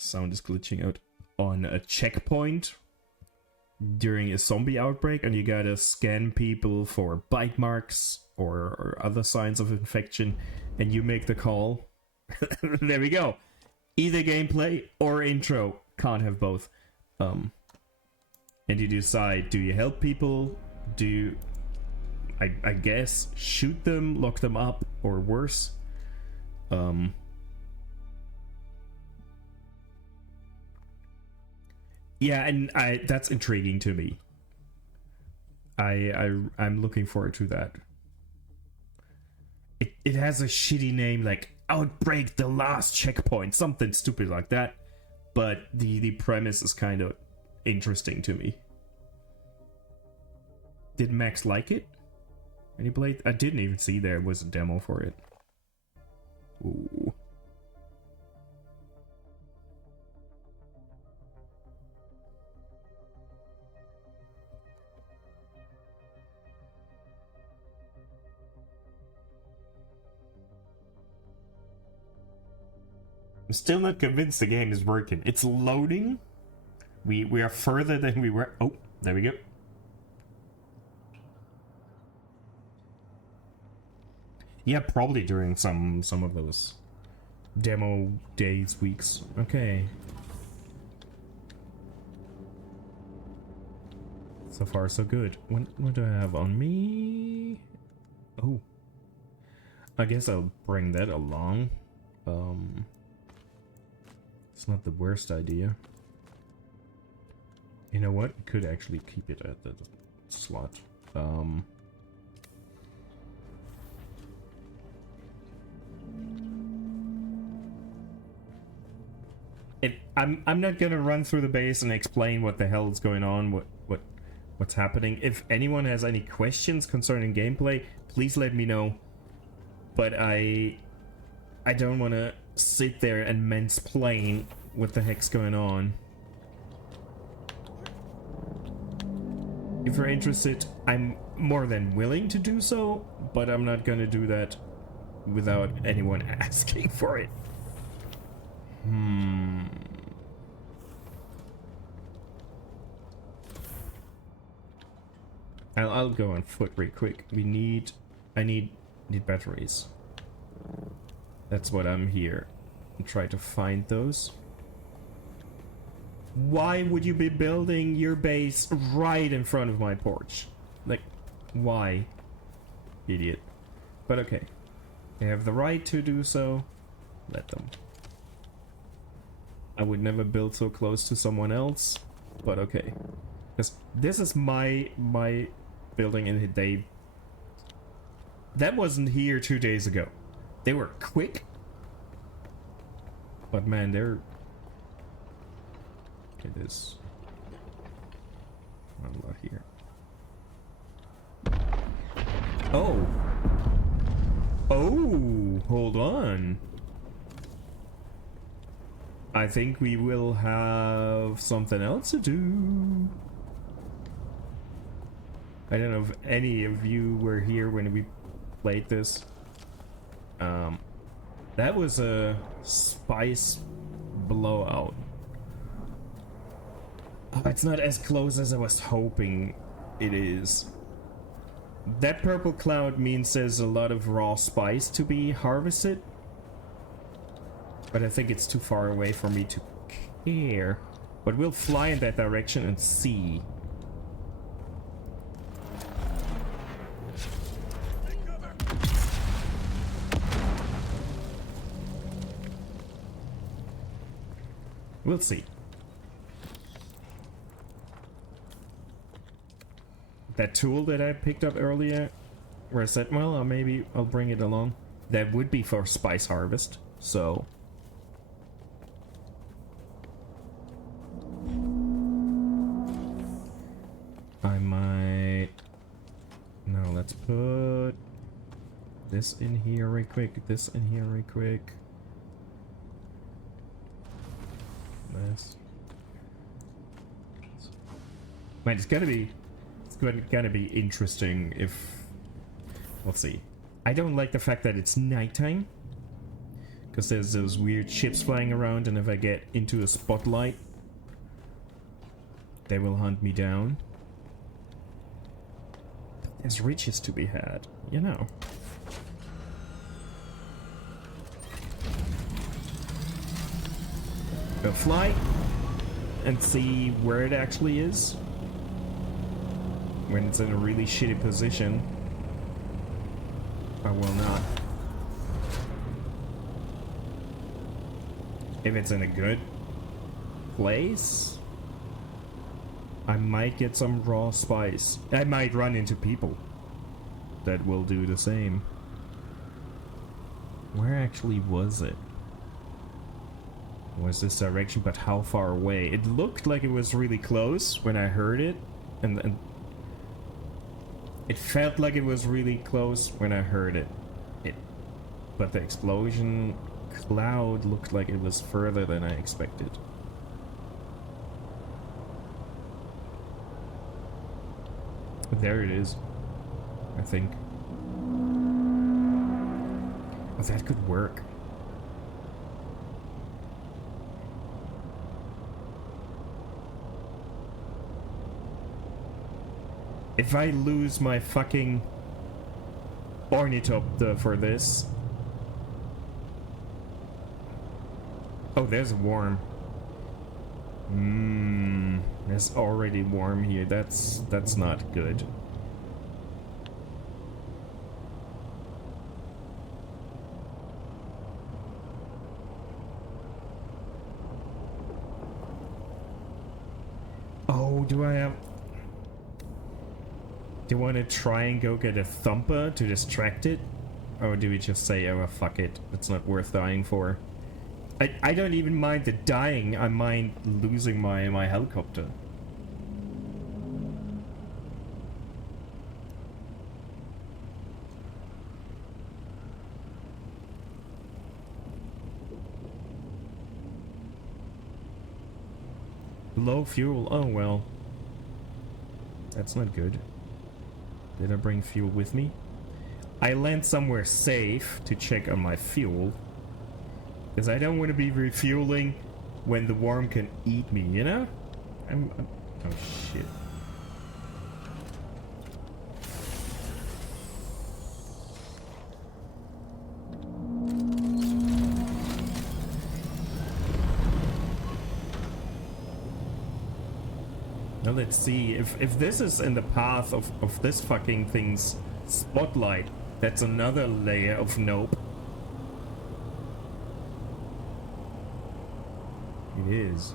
Sound is glitching out. On a checkpoint during a zombie outbreak, and you gotta scan people for bite marks or other signs of infection, and you make the call. There we go. Either gameplay or intro. Can't have both. And you decide, do you help people? Do you, I guess, shoot them, lock them up, or worse? Yeah, and that's intriguing to me. I'm looking forward to that. It has a shitty name like Outbreak the Last Checkpoint, something stupid like that. But the premise is kind of interesting to me. Did Max like it? And he played? I didn't even see there was a demo for it. Ooh. I'm still not convinced the game is working. It's loading. We are further than we were. Oh, there we go. Yeah, probably during some of those demo days, weeks. Okay. So far, so good. What do I have on me? Oh. I guess I'll bring that along. It's not the worst idea. You know what? Could actually keep it at the slot. I'm not gonna run through the base and explain what the hell is going on, what's happening. If anyone has any questions concerning gameplay, please let me know. But I don't want to sit there and mansplain what the heck's going on. If you're interested, I'm more than willing to do so, but I'm not gonna do that without anyone asking for it. I'll go on foot real quick. I need batteries. That's what I'm here. And try to find those. Why would you be building your base right in front of my porch? Like, why? Idiot. But okay. They have the right to do so. Let them. I would never build so close to someone else, but okay. Because this is my building, and that wasn't here 2 days ago. They were quick, but man, they're... Okay, there's not a lot here. Oh! Oh! Hold on. I think we will have something else to do. I don't know if any of you were here when we played this. That was a spice blowout. It's not as close as I was hoping it is. That purple cloud means there's a lot of raw spice to be harvested. But I think it's too far away for me to care. But we'll fly in that direction and see. We'll see. That tool that I picked up earlier, where I said, well, maybe I'll bring it along. That would be for spice harvest, so... I might... No, let's put this in here real quick, this in here real quick. Nice. Man, it's gonna be interesting if... Let's see. I don't like the fact that it's nighttime. Because there's those weird ships flying around, and if I get into a spotlight, they will hunt me down. There's riches to be had, you know. Go fly and see where it actually is when it's in a really shitty position. I will not. If it's in a good place, I might get some raw spice. I might run into people that will do the same. Where actually was it? Was this direction, but how far away? It looked like it was really close when I heard it, and it felt like it was really close when I heard it. But the explosion cloud looked like it was further than I expected. But there it is, I think. Oh, that could work. If I lose my fucking ornithopter for this... Oh, there's a worm. There's already worm here. That's not good. Oh, do I have... Do you want to try and go get a thumper to distract it? Or do we just say, oh, fuck it, it's not worth dying for? I don't even mind the dying, I mind losing my helicopter. Low fuel, oh well. That's not good. Did I bring fuel with me? I land somewhere safe to check on my fuel. Because I don't want to be refueling when the worm can eat me, you know? Oh shit. Now let's see, if this is in the path of this fucking thing's spotlight, that's another layer of nope. It is.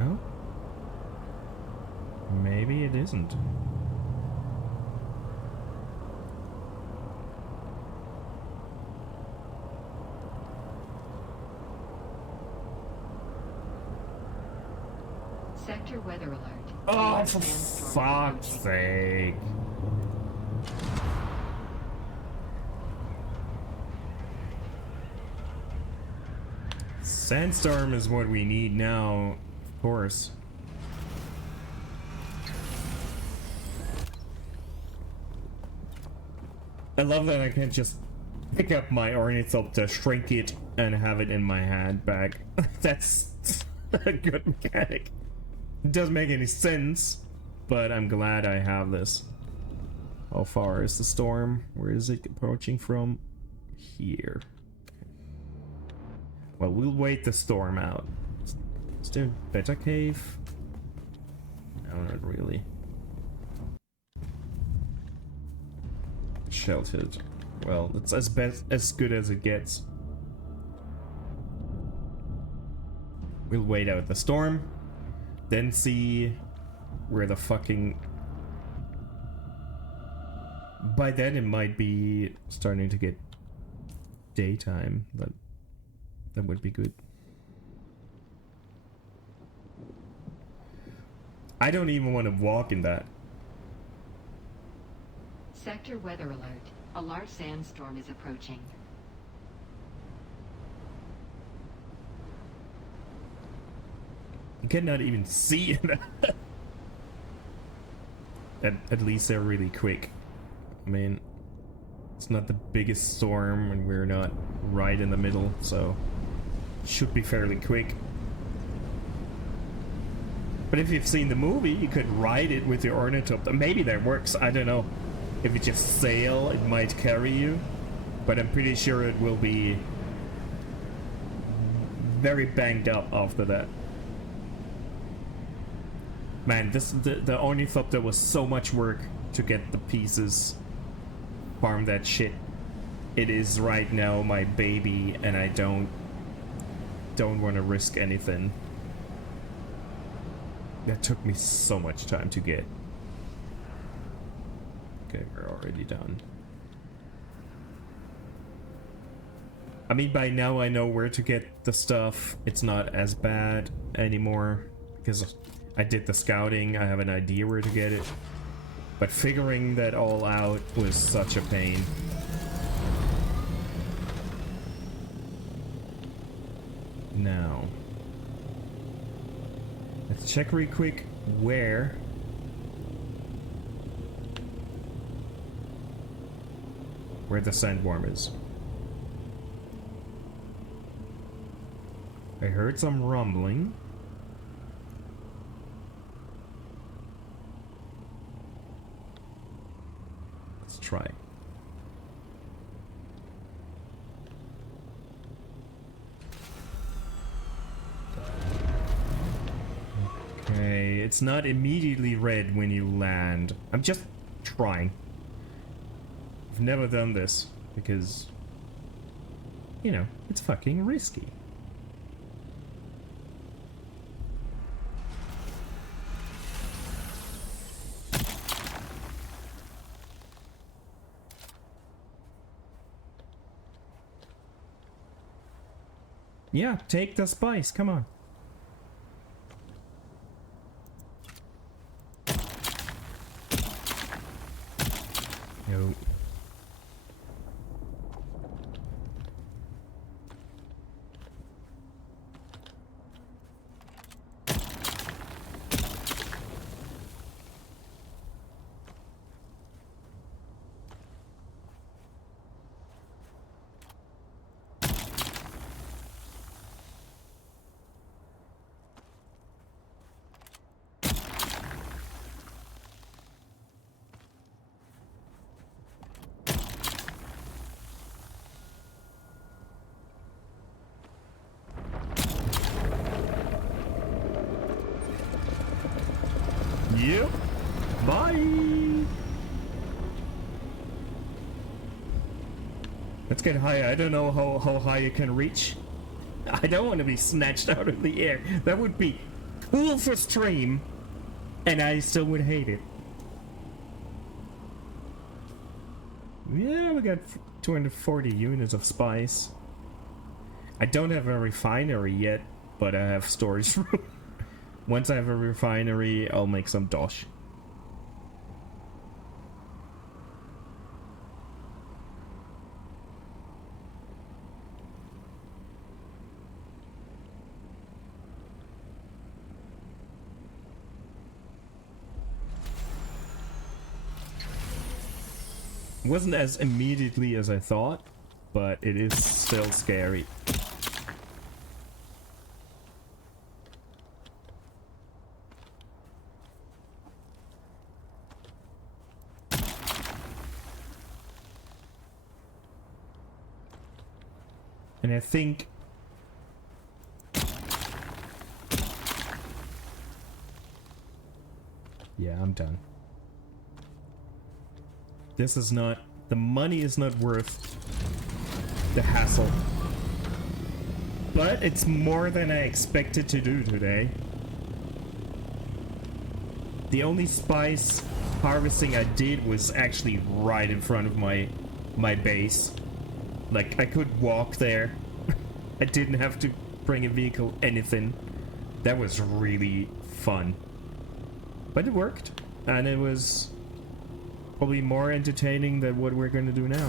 Oh? Maybe it isn't. Sector weather alert. Oh, for fuck's sake. Sandstorm is what we need now, of course. I love that I can just pick up my ornithopter, shrink it, and have it in my handbag. That's a good mechanic. It doesn't make any sense, but I'm glad I have this. How far is the storm? Where is it approaching from? Here. Well, we'll wait the storm out. Is there a better cave? No, not really. Sheltered. Well, it's as good as it gets. We'll wait out the storm, then see where the fucking... By then it might be starting to get daytime, but that would be good. I don't even want to walk in that. Sector weather alert. A large sandstorm is approaching. You cannot even see it. at least they're really quick. I mean, it's not the biggest storm and we're not right in the middle, so it should be fairly quick. But if you've seen the movie, you could ride it with your ornithopter. Maybe that works, I don't know. If you just sail, it might carry you. But I'm pretty sure it will be very banged up after that. Man, the ornithopter was so much work to get the pieces. Farm that shit. It is right now my baby, and I don't want to risk anything. That took me so much time to get. Okay, we're already done. I mean, by now I know where to get the stuff. It's not as bad anymore because I did the scouting. I have an idea where to get it. But figuring that all out was such a pain. Now, let's check real quick where the sandworm is. I heard some rumbling. Let's try. Okay, it's not immediately red when you land. I'm just trying. I've never done this because, you know, it's fucking risky. Yeah, take the spice, come on. No. Yep. Bye. Let's get higher. I don't know how high you can reach. I don't want to be snatched out of the air. That would be cool for stream, and I still would hate it. Yeah, we got 240 units of spice. I don't have a refinery yet, but I have storage room. Once I have a refinery, I'll make some dosh. Wasn't as immediately as I thought, but it is still scary. And I think yeah, I'm done. This is not, the money is not worth the hassle. But it's more than I expected to do today. The only spice harvesting I did was actually right in front of my base. Like, I could walk there. I didn't have to bring a vehicle, anything. That was really fun. But it worked. And it was probably more entertaining than what we're going to do now.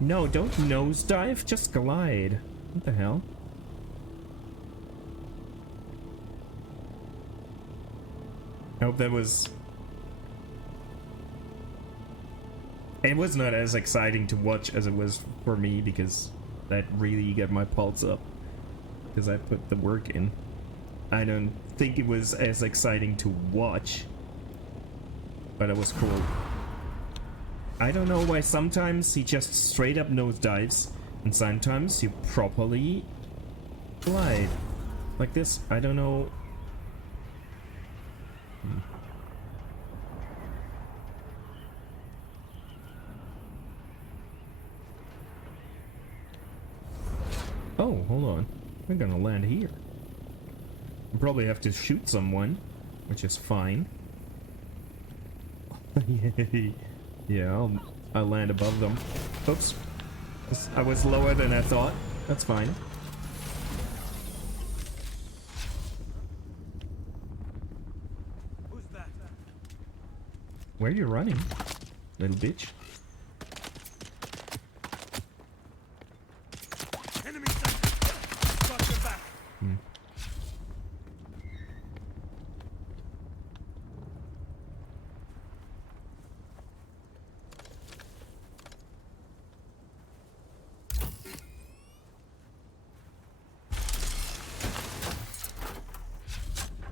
No, don't nosedive, just glide. What the hell? I hope that was... It was not as exciting to watch as it was for me, because that really got my pulse up. Because I put the work in. I don't think it was as exciting to watch. But it was cool. I don't know why sometimes he just straight up nosedives. And sometimes you properly glide. Like this. I don't know. Oh, hold on. We're gonna land here. I'll probably have to shoot someone, which is fine. Yay. Yeah, I'll land above them. Oops. I was lower than I thought. That's fine. Who's that? Where are you running, little bitch? Enemy sighted. Got your back.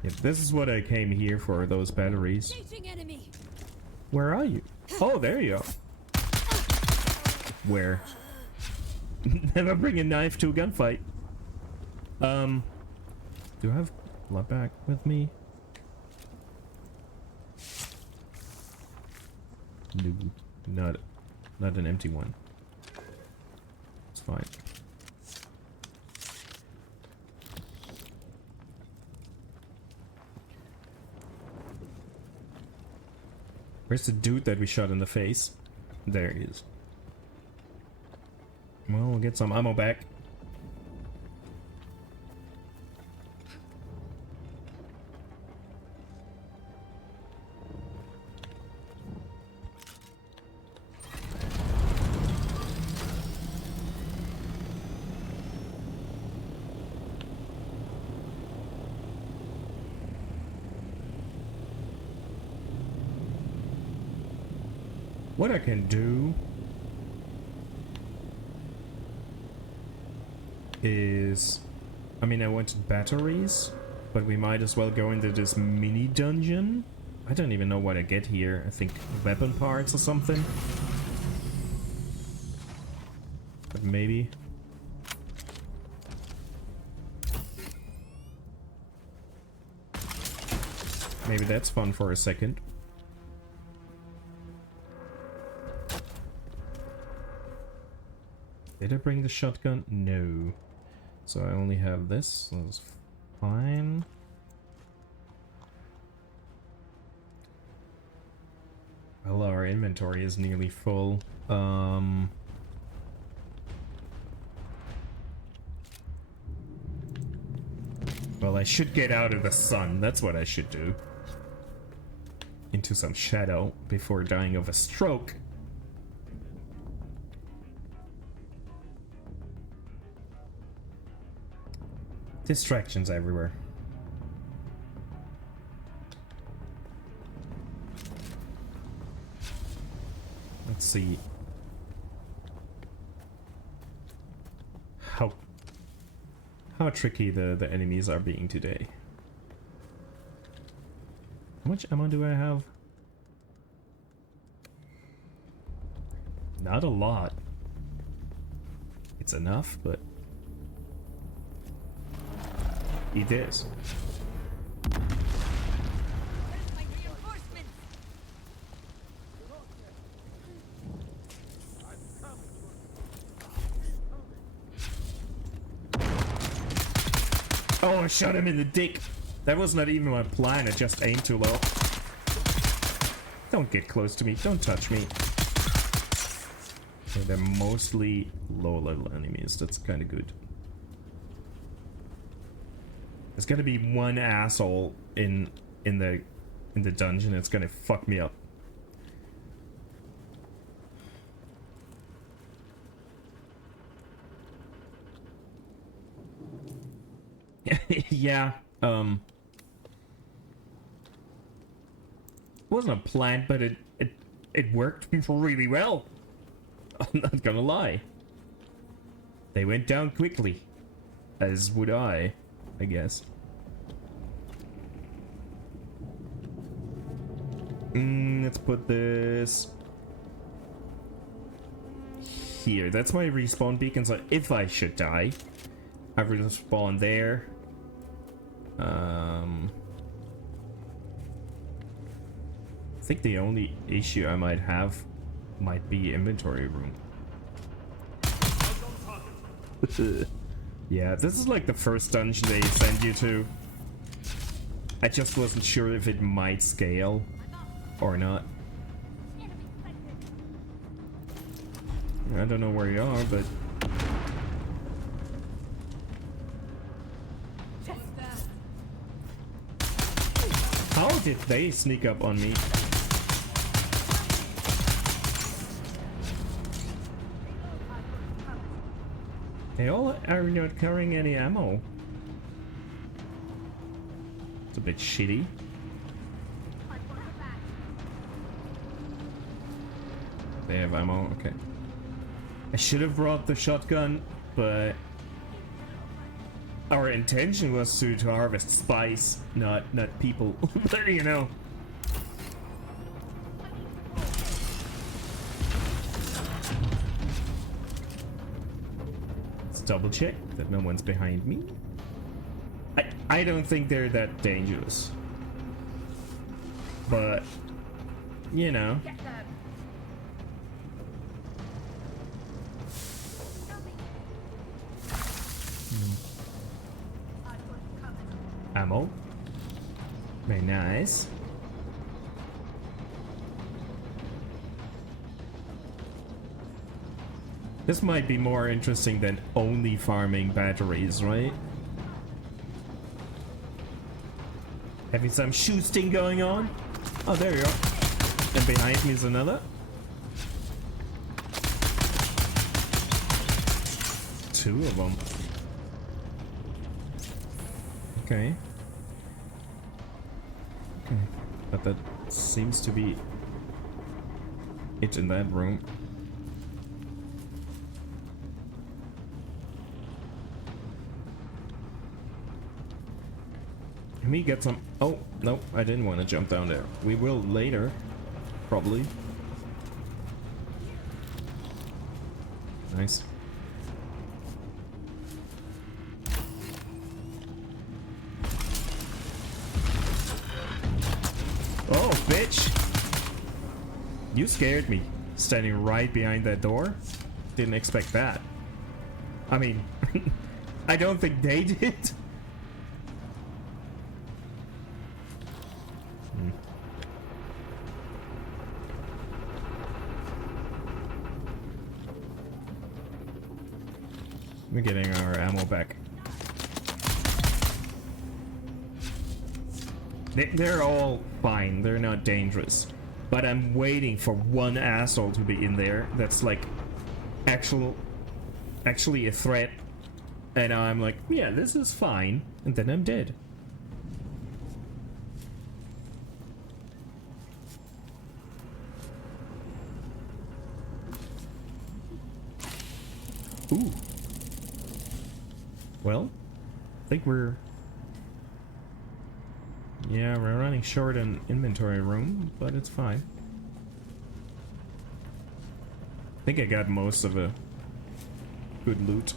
Yep, this is what I came here for, those batteries. Chasing enemy. Where are you? Oh, there you are. Where? Never bring a knife to a gunfight. Do I have blood back with me? No, not an empty one. It's fine. Where's the dude that we shot in the face? There he is. Well, we'll get some ammo back. What I can do is, I mean, I wanted batteries, but we might as well go into this mini dungeon. I don't even know what I get here. I think weapon parts or something. But maybe. Maybe that's fun for a second. Did I bring the shotgun? No. So I only have this. That's fine. Well, our inventory is nearly full. Well, I should get out of the sun. That's what I should do. Into some shadow before dying of a stroke. Distractions everywhere. Let's see how tricky the enemies are being today. How much ammo do I have? Not a lot. It's enough, but it is. My reinforcements. Oh, I shot him in the dick. That was not even my plan. I just aimed too low. Don't get close to me. Don't touch me. Okay, they're mostly low-level enemies. That's kind of good. There's gonna be one asshole in the dungeon. It's gonna fuck me up. Yeah. wasn't a plant, but it worked really well. I'm not gonna lie. They went down quickly, as would I guess. Let's put this here. That's my respawn beacon, so if I should die, I will spawn there. I think the only issue I might have might be inventory room. Yeah, this is like the first dungeon they send you to. I just wasn't sure if it might scale or not. I don't know where you are, but how did they sneak up on me? They all are not carrying any ammo. It's a bit shitty. They have ammo, okay. I should have brought the shotgun, but our intention was to harvest spice, not people. But you know. Let's double check that no one's behind me. I don't think they're that dangerous. But you know. Ammo. Very nice. This might be more interesting than only farming batteries, right? Having some shooting going on. Oh, there you are. And behind me is another. Two of them. Okay. Okay. But that seems to be it in that room. Let me get some. Oh, no, I didn't want to jump down there. We will later, probably. Nice. Oh, bitch! You scared me, standing right behind that door. Didn't expect that. I mean, I don't think they did. We're getting our ammo back. They're all fine. They're not dangerous. But I'm waiting for one asshole to be in there that's like actually a threat. And I'm like, yeah, this is fine. And then I'm dead. Ooh. Well, I think we're running short on inventory room, but it's fine. I think I got most of a good loot.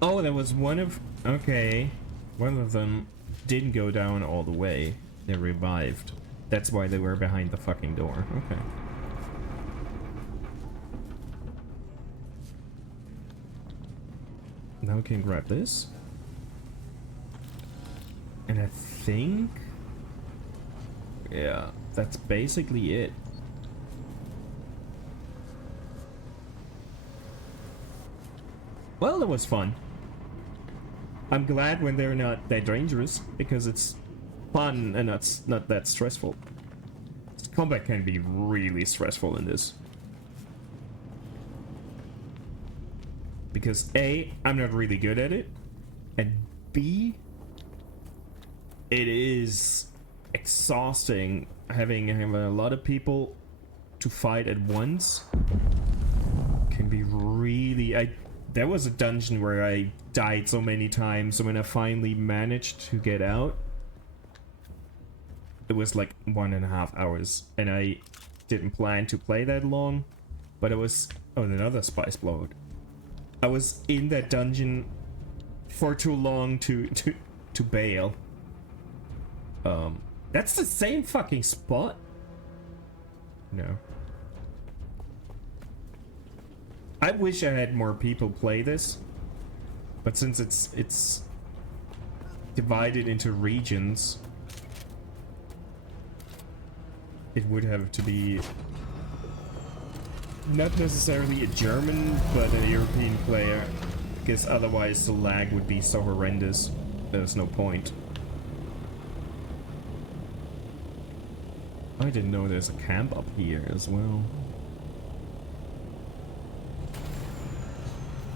Oh, there was one of... Okay. One of them didn't go down all the way. They revived. That's why they were behind the fucking door. Okay. Now we can grab this. And I think... yeah, that's basically it. Well, it was fun. I'm glad when they're not that dangerous, because it's fun and it's not that stressful. Combat can be really stressful in this. Because A, I'm not really good at it, and B, it is exhausting having a lot of people to fight at once. Can be really... There was a dungeon where I died so many times, so when I finally managed to get out, it was like 1.5 hours, and I didn't plan to play that long, but it was... Oh, another spice bloat. I was in that dungeon for too long to bail. That's the same fucking spot? No. I wish I had more people play this, but since it's divided into regions, it would have to be not necessarily a German, but a European player, because otherwise the lag would be so horrendous. There's no point. I didn't know there's a camp up here as well.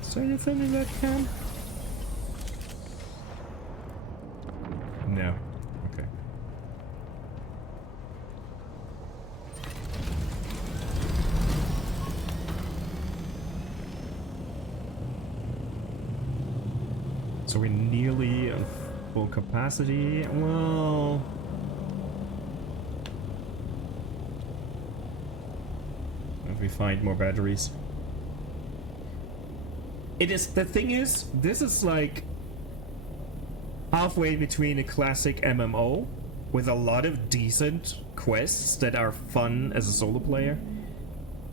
Is there anything in that camp? No. Okay. So we're nearly at full capacity. Well... if we find more batteries. It is... The thing is, this is like halfway between a classic MMO with a lot of decent quests that are fun as a solo player,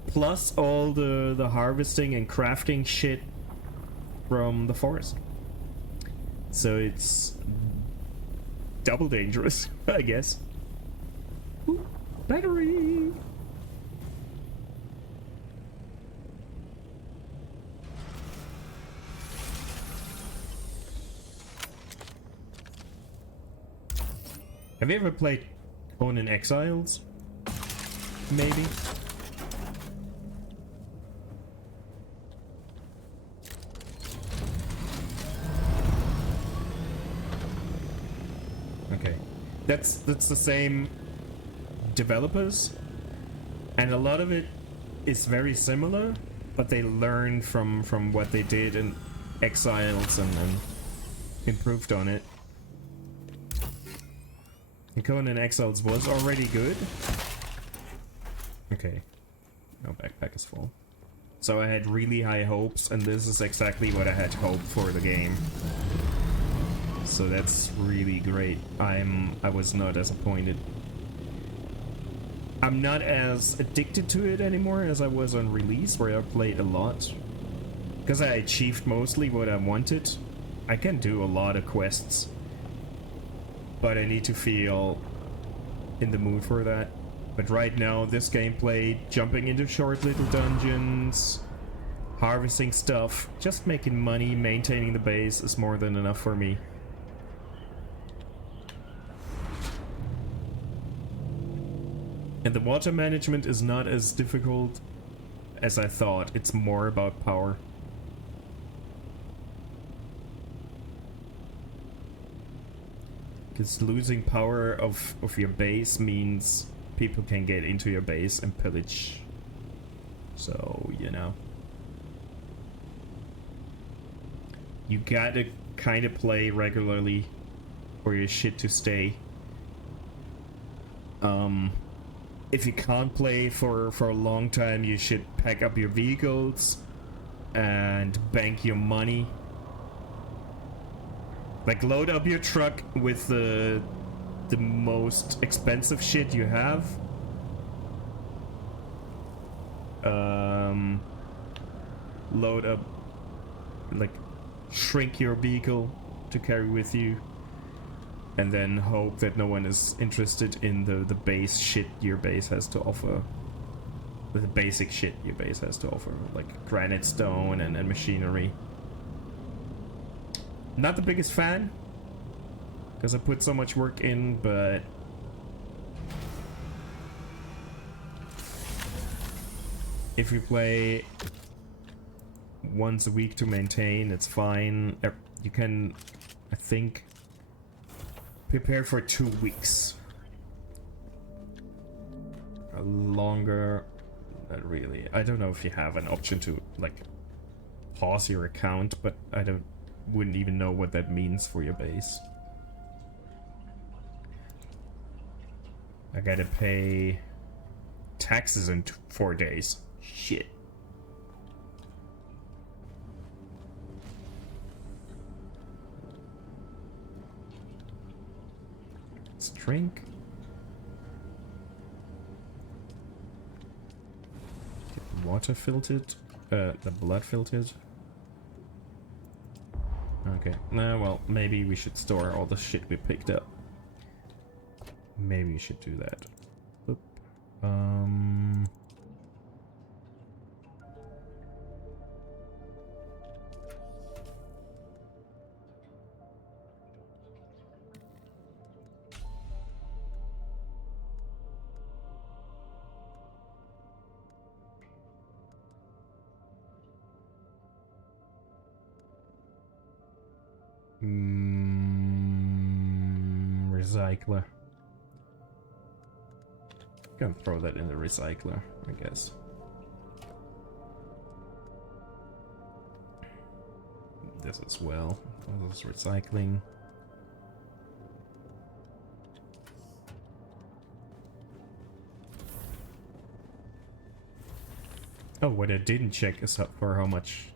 plus all the harvesting and crafting shit from the forest. So it's double dangerous, I guess. Ooh, battery! Have you ever played Conan Exiles? Maybe? Okay. That's the same developers, and a lot of it is very similar, but they learned from what they did in Exiles and improved on it. And Conan Exiles was already good. Okay. No, backpack is full. So I had really high hopes, and this is exactly what I had hoped for the game. So that's really great. I was not disappointed. I'm not as addicted to it anymore as I was on release, where I played a lot. Because I achieved mostly what I wanted. I can do a lot of quests, but I need to feel in the mood for that. But right now, this gameplay, jumping into short little dungeons, harvesting stuff, just making money, maintaining the base is more than enough for me. And the water management is not as difficult as I thought. It's more about power. Because losing power of your base means people can get into your base and pillage. So, you know. You gotta kind of play regularly for your shit to stay. If you can't play for a long time, you should pack up your vehicles and bank your money. Like, load up your truck with the most expensive shit you have. Load up, like, shrink your vehicle to carry with you, and then hope that no one is interested in the base shit your base has to offer. The basic shit your base has to offer, like granite, stone, and machinery. Not the biggest fan, because I put so much work in, but if you play once a week to maintain. It's fine. You can, I think, prepare for 2 weeks. Longer, not really. I don't know if you have an option to like pause your account, but wouldn't even know what that means for your base. I gotta pay taxes in 4 days. Shit. Let's drink. Get the water filtered. The blood filtered. Okay. Nah, well, maybe we should store all the shit we picked up. Maybe we should do that. Oop. Recycler. Gonna throw that in the recycler, I guess. This as well. All this recycling. Oh, what I didn't check is for how much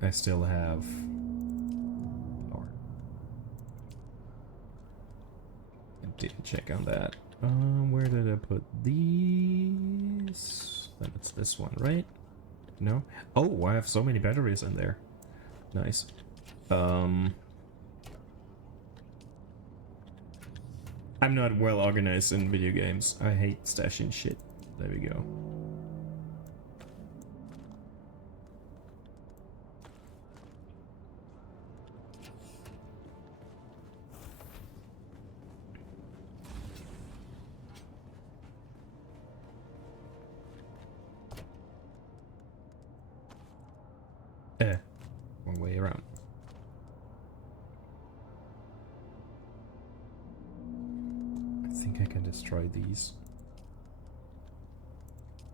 I still have. I didn't check on that. Where did I put these? Then it's this one, right? No? Oh, I have so many batteries in there. Nice. I'm not well organized in video games. I hate stashing shit. There we go. One way around. I think I can destroy these.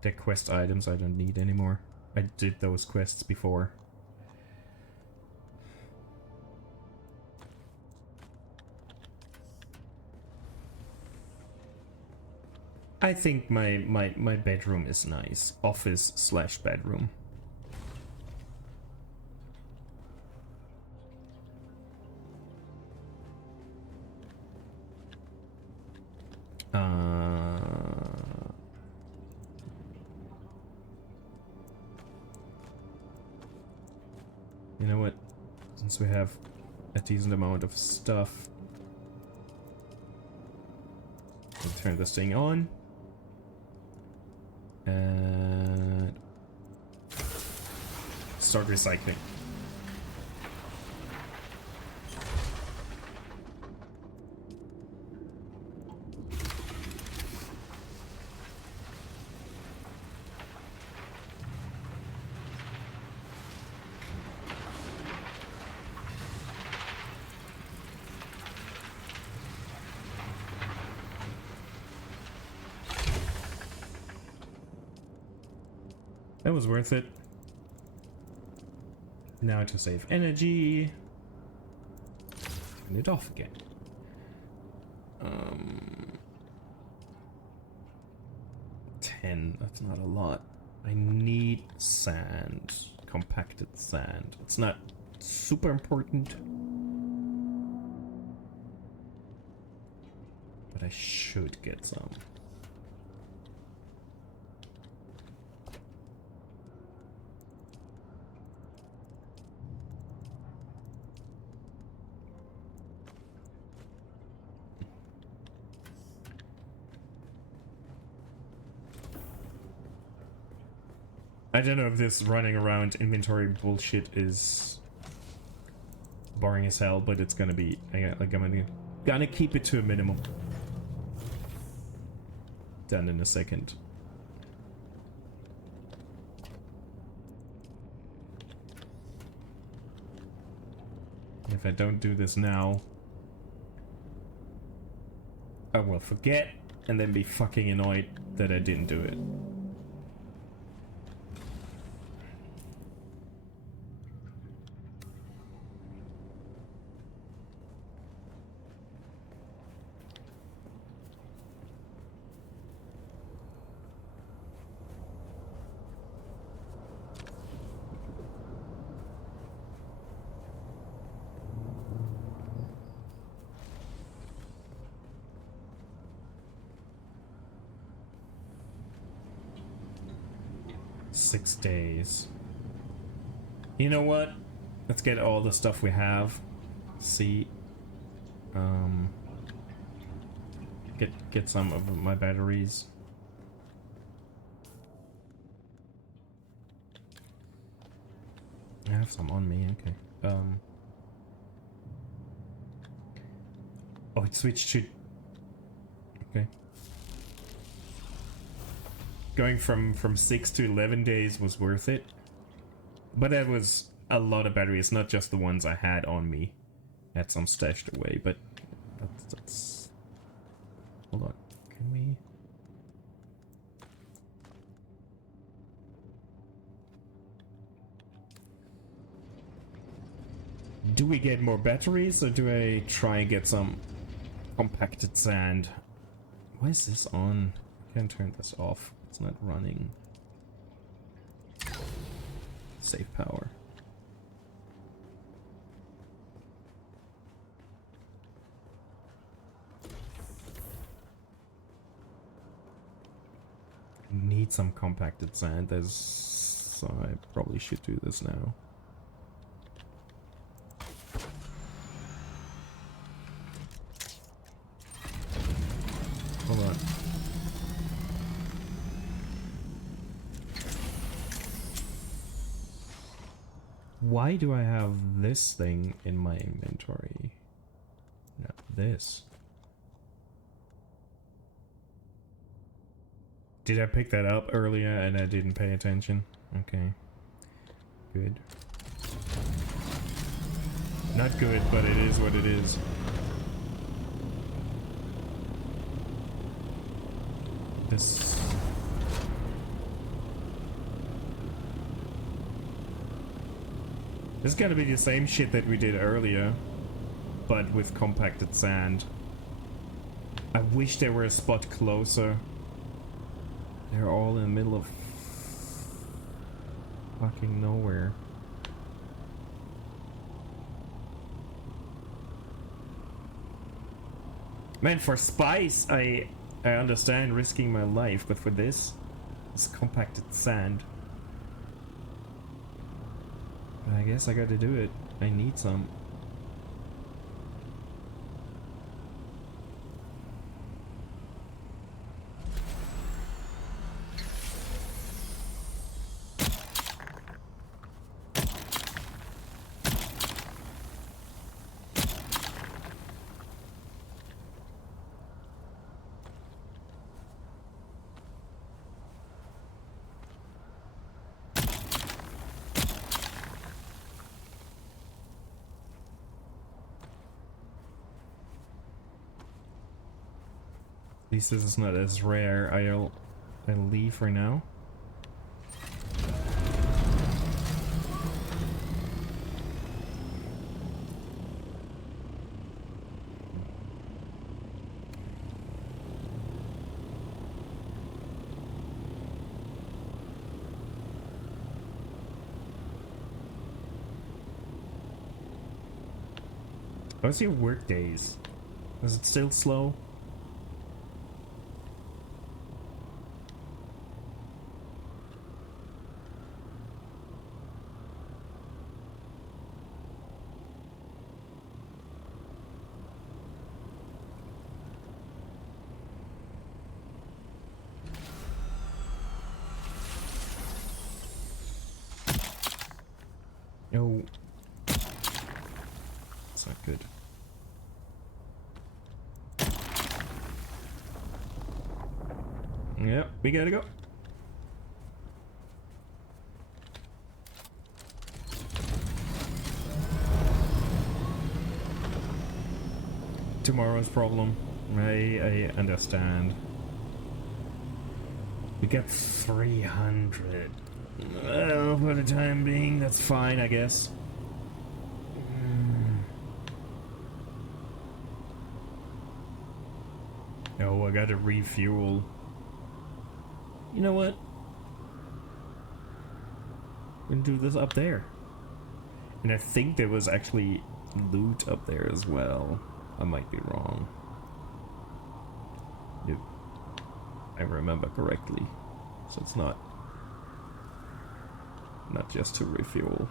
They're quest items I don't need anymore. I did those quests before. I think my bedroom is nice. Office / bedroom. You know what? Since we have a decent amount of stuff, we'll turn this thing on and start recycling. That was worth it. Now to save energy. Turn it off again. 10, that's not a lot. I need sand. Compacted sand. It's not super important. But I should get some. I don't know if this running around inventory bullshit is boring as hell, but it's gonna be like I'm gonna keep it to a minimum. Done in a second. If I don't do this now, I will forget and then be fucking annoyed that I didn't do it. Six days. You know what? Let's get all the stuff we have. See. Get some of my batteries. I have some on me, okay. Oh, it switched to... Okay. Going from 6 to 11 days was worth it. But that was a lot of batteries, not just the ones I had on me. I had some stashed away, but that's... Hold on. Can we... Do we get more batteries, or do I try and get some compacted sand? Why is this on? I can't turn this off. It's not running. Save power. Need some compacted sand. So I probably should do this now. Hold on. Why do I have this thing in my inventory? No, this. Did I pick that up earlier and I didn't pay attention? Okay. Good. Not good, but it is what it is. This... This is gonna be the same shit that we did earlier, but with compacted sand. I wish there were a spot closer. They're all in the middle of fucking nowhere. Man, for spice, I understand risking my life, but for this compacted sand, I guess I gotta do it. I need some. At least this is not as rare. I'll leave for now. How's your work days? Is it still slow? No. That's not good. Yep, we gotta go. tomorrow's problem. I understand. We got 300. Well, for the time being, that's fine, I guess. Oh, I gotta refuel. You know what? We can do this up there. And I think there was actually loot up there as well. I might be wrong. If I remember correctly. So it's not just to refuel.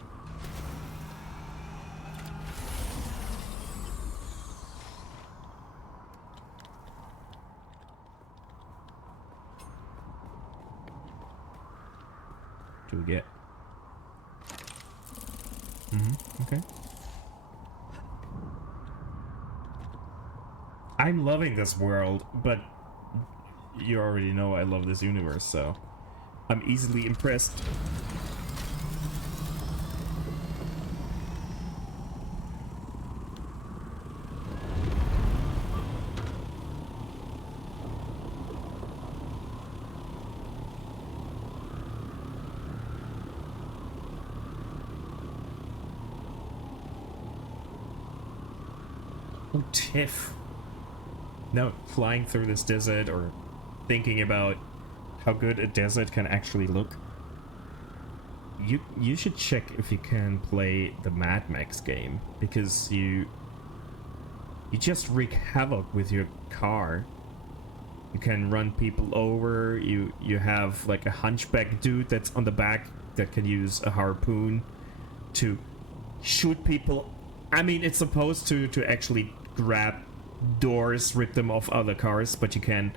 Do we get? Okay. I'm loving this world, but you already know I love this universe, so I'm easily impressed. Oh, Tiff. Now flying through this desert or thinking about how good a desert can actually look. You should check if you can play the Mad Max game, because you just wreak havoc with your car. You can run people over. You have like a hunchback dude that's on the back that can use a harpoon to shoot people. I mean, it's supposed to actually grab doors, rip them off other cars, but you can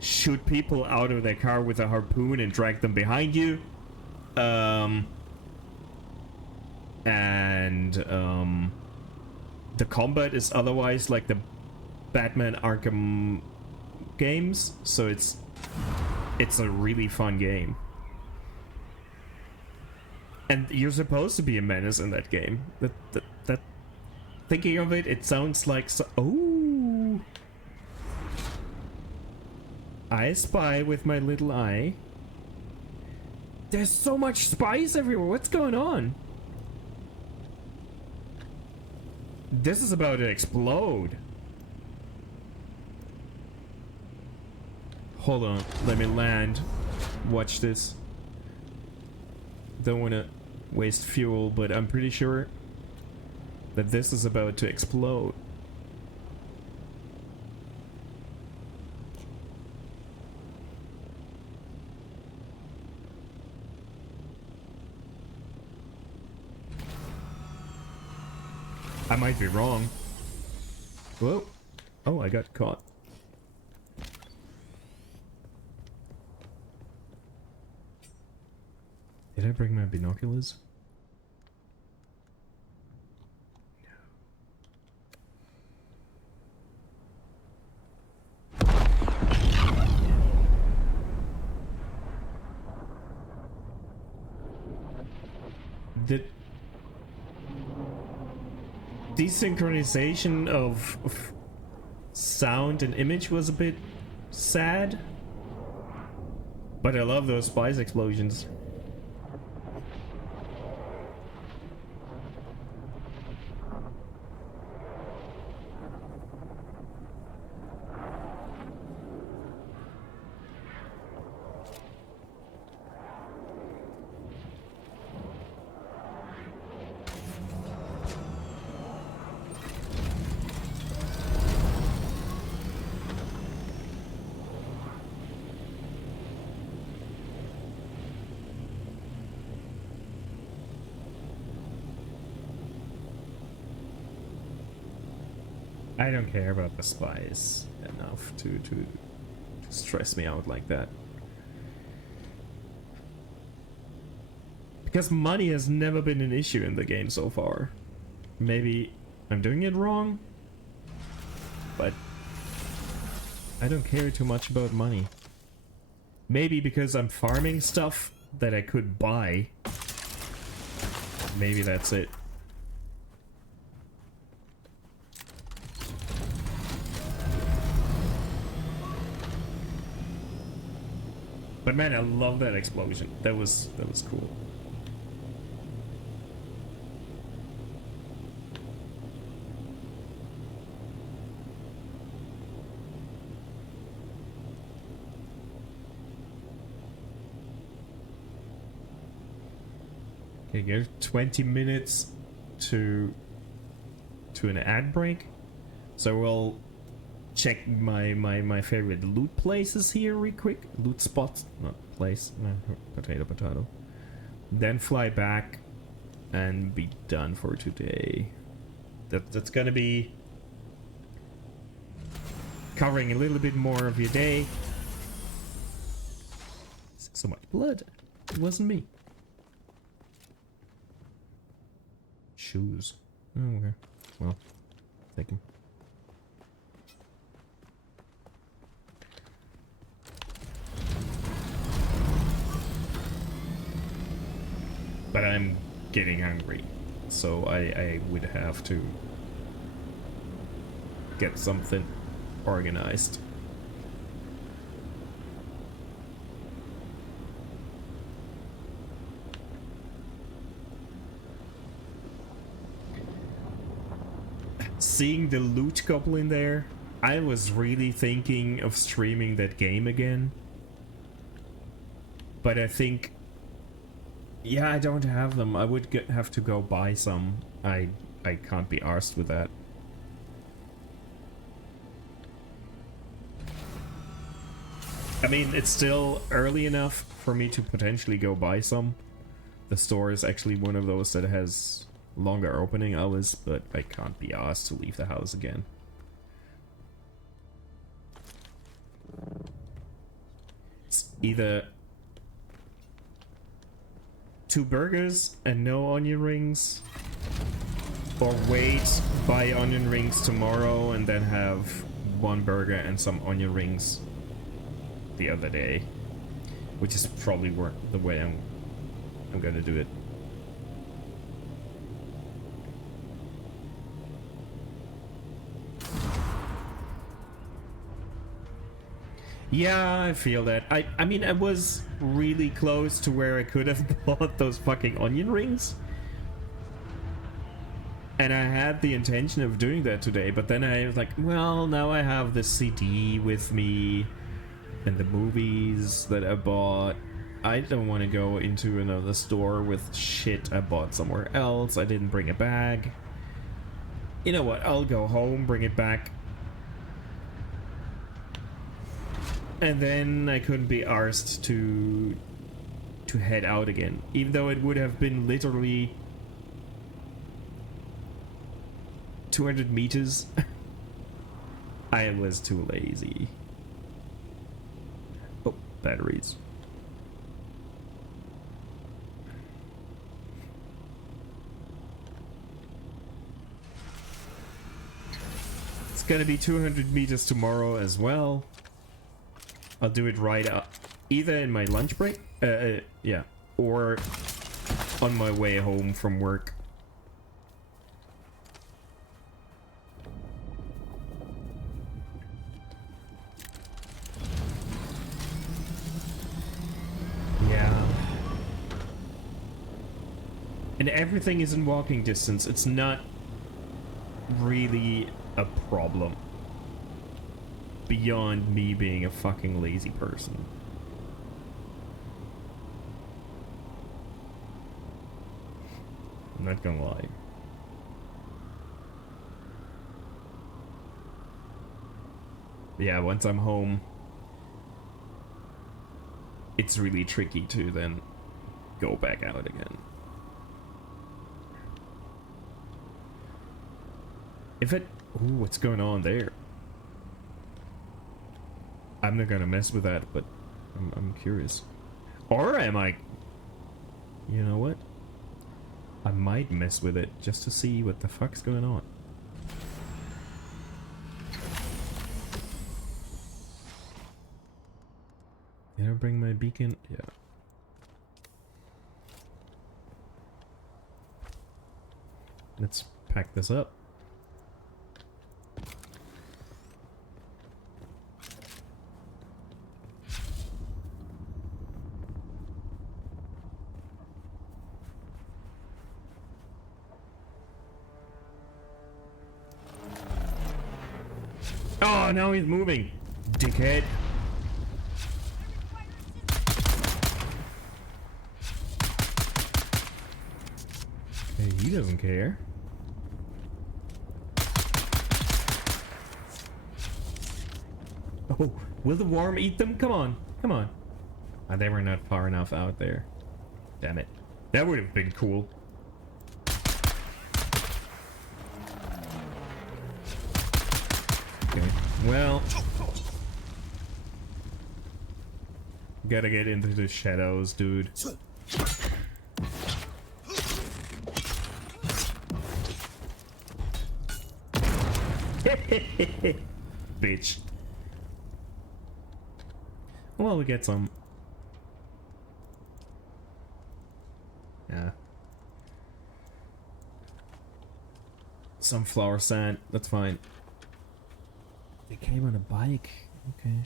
shoot people out of their car with a harpoon and drag them behind you. The combat is otherwise like the Batman Arkham games, so it's a really fun game. And you're supposed to be a menace in that game. That thinking of it, it sounds like so. Oh, I spy with my little eye. There's so much spice everywhere. What's going on? This is about to explode. Hold on, let me land. Watch this. Don't want to waste fuel, but I'm pretty sure that this is about to explode. I might be wrong. Whoa. Oh, I got caught. Did I bring my binoculars? The desynchronization of sound and image was a bit sad, but I love those spice explosions. I don't care about the spice enough to stress me out like that. Because money has never been an issue in the game so far. Maybe I'm doing it wrong, but I don't care too much about money. Maybe because I'm farming stuff that I could buy. Maybe that's it. But man, I love that explosion. That was cool. Okay, go 20 minutes to an ad break. So we'll check my favorite loot places here real quick. Loot spots, not place. No, potato. Then fly back and be done for today. That's gonna be covering a little bit more of your day. So much blood. It wasn't me. Shoes. Oh, okay. Well, take them. But I'm getting hungry, so I would have to get something organized. Seeing the loot goblin there, I was really thinking of streaming that game again. But I think, yeah, I don't have them. I would have to go buy some. I can't be arsed with that. I mean, it's still early enough for me to potentially go buy some. The store is actually one of those that has longer opening hours, but I can't be asked to leave the house again. It's either 2 burgers and no onion rings, or wait, buy onion rings tomorrow and then have 1 burger and some onion rings the other day, which is probably the way I'm gonna do it. Yeah, I feel that. I mean, I was really close to where I could have bought those fucking onion rings. And I had the intention of doing that today, but then I was like, well, now I have the CD with me and the movies that I bought. I don't want to go into another store with shit I bought somewhere else. I didn't bring a bag. You know what? I'll go home, bring it back. And then I couldn't be arsed to head out again. Even though it would have been literally 200 meters. I was too lazy. Oh, batteries. It's gonna be 200 meters tomorrow as well. I'll do it right up, either in my lunch break, yeah, or on my way home from work. Yeah. And everything is in walking distance. It's not really a problem. Beyond me being a fucking lazy person. I'm not gonna lie. Yeah, once I'm home, it's really tricky to then go back out again. If it... Ooh, what's going on there? I'm not gonna mess with that, but I'm curious. Or am I... You know what? I might mess with it just to see what the fuck's going on. Did I bring my beacon? Yeah. Let's pack this up. Oh, now he's moving. Dickhead. Hey, he doesn't care. Oh, will the worm eat them? Come on, come on. Ah, they were not far enough out there. Damn it. That would have been cool. Okay, well. Gotta get into the shadows, dude. Bitch. Well, we get some. Yeah. Sunflower sand. That's fine. They came on a bike. Okay.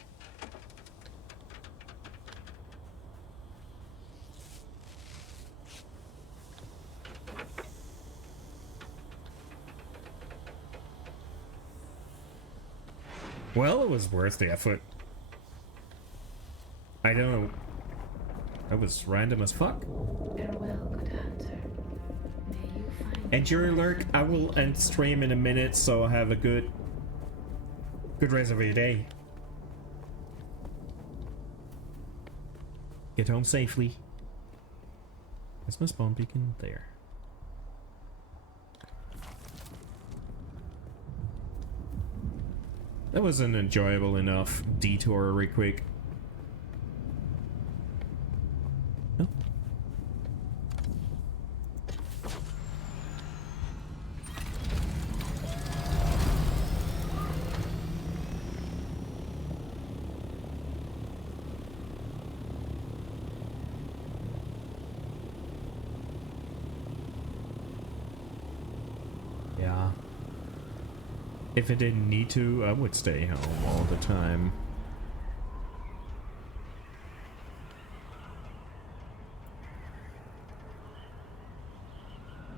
Well, it was worth the effort. I don't know. That was random as fuck. Farewell, good hunter. May you find And your lurk, I will end stream in a minute, so have a good rest of your day. Get home safely. There's my spawn beacon there. That was an enjoyable enough detour real quick. Oh. Yeah. If I didn't need to, I would stay home all the time.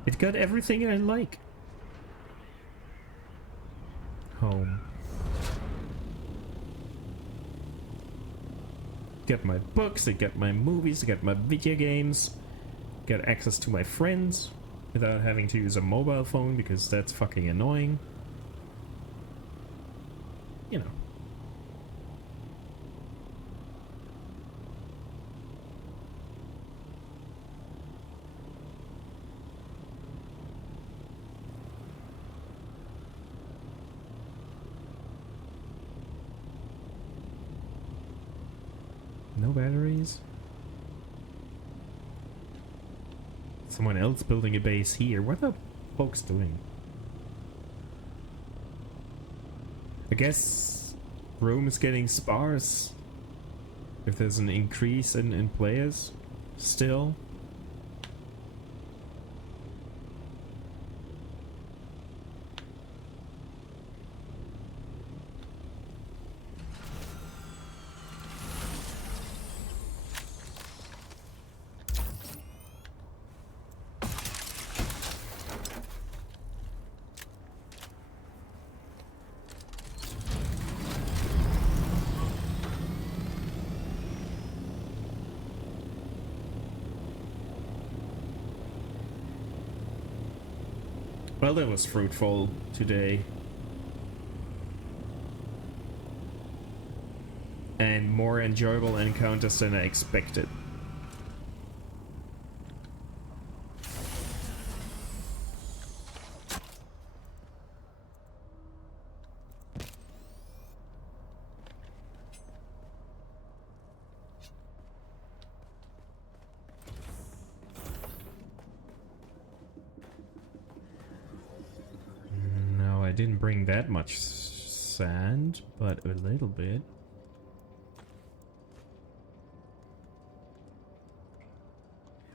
It got everything I like. Home. Get my books, I get my movies, I get my video games. Get access to my friends without having to use a mobile phone because that's fucking annoying. You know. No batteries? Someone else building a base here. What are folks doing? I guess room is getting sparse. If there's an increase in players still. Well, that was fruitful today. And more enjoyable encounters than I expected. I didn't bring that much sand, but a little bit.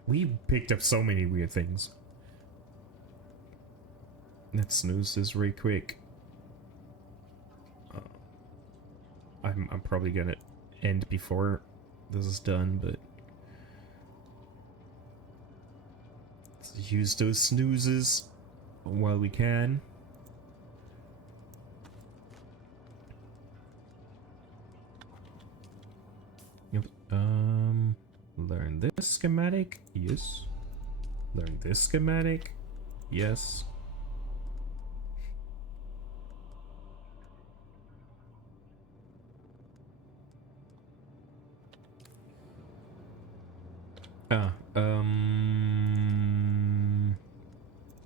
We picked up so many weird things. Let's snooze this real quick. I'm probably gonna end before this is done, but let's use those snoozes while we can. Learn this schematic. Yes. Learn this schematic. Yes.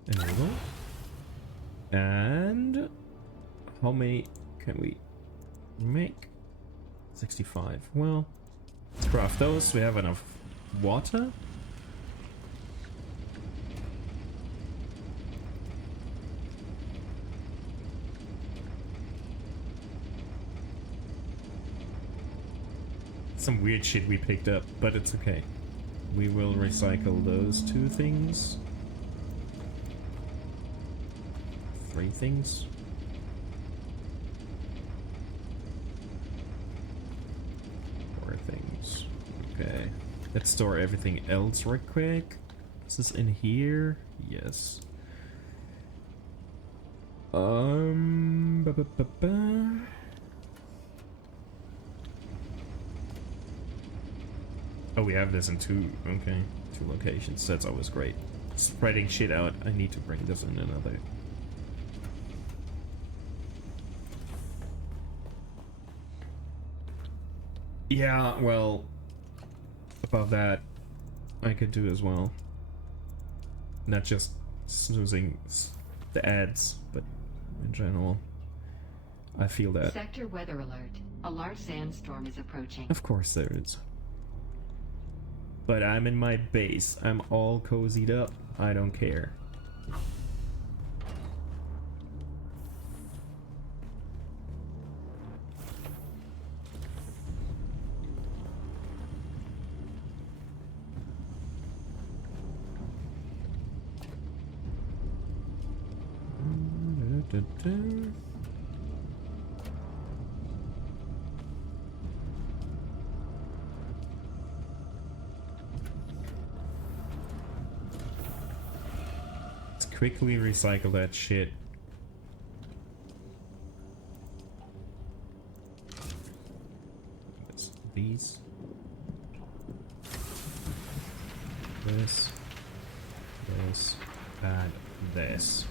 Enable. And how many can we make? 65. Well, let's craft those. We have enough water. Some weird shit we picked up, but it's okay. We will recycle those 2 things. 3 things. Things. Okay. Let's store everything else right quick. Is this in here? Yes. Ba -ba -ba -ba. Oh, we have this in 2. Okay, 2 locations. That's always great. Spreading shit out. I need to bring this in another. Yeah, well, above that, I could do as well. Not just snoozing the ads, but in general. I feel that. Sector weather alert. A large sandstorm is approaching. Of course there is. But I'm in my base. I'm all cozied up. I don't care. Let's quickly recycle that shit. These. This. This. And this.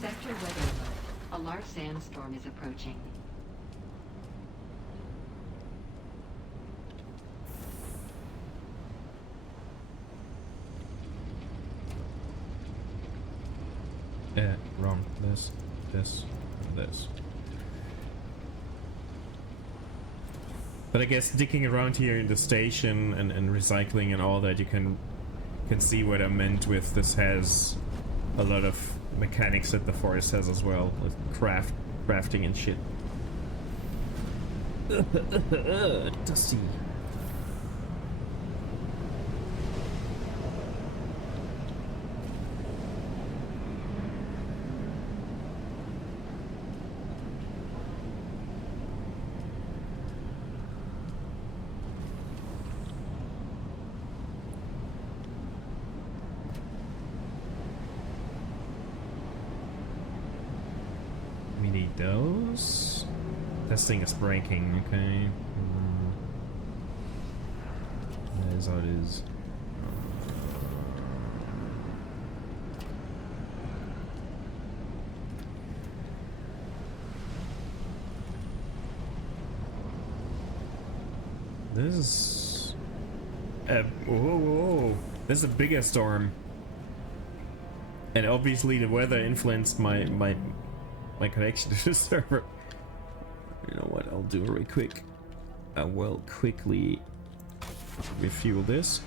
Sector weather alert. A large sandstorm is approaching. Wrong. This, and this. But I guess digging around here in the station and recycling and all that, you can see what I meant with this has a lot of mechanics that the forest has as well, with crafting and shit. Dusty. We need those. This thing is breaking, okay. That is how it is. This is whoa. This is a bigger storm. And obviously the weather influenced my connection to the server. You know what I'll do real quick? I will quickly refuel this.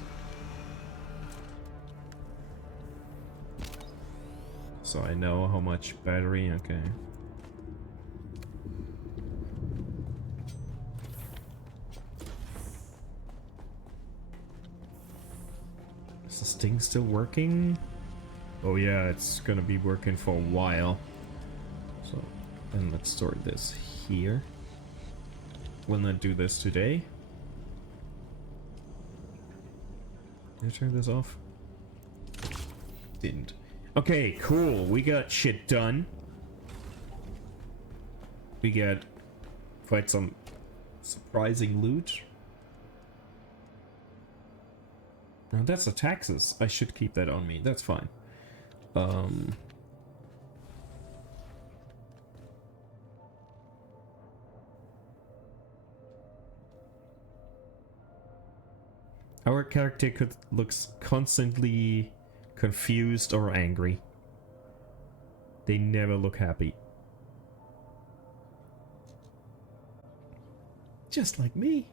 So I know how much battery, okay. Is this thing still working? Oh yeah, it's gonna be working for a while. So, and let's store this here. Will not do this today. Did I turn this off? Didn't. Okay, cool. We got shit done. We got quite some surprising loot. Now that's the taxes. I should keep that on me. That's fine. Our character looks constantly confused or angry. They never look happy. Just like me.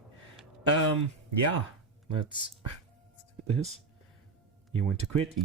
Yeah. Let's do this. You want to quit?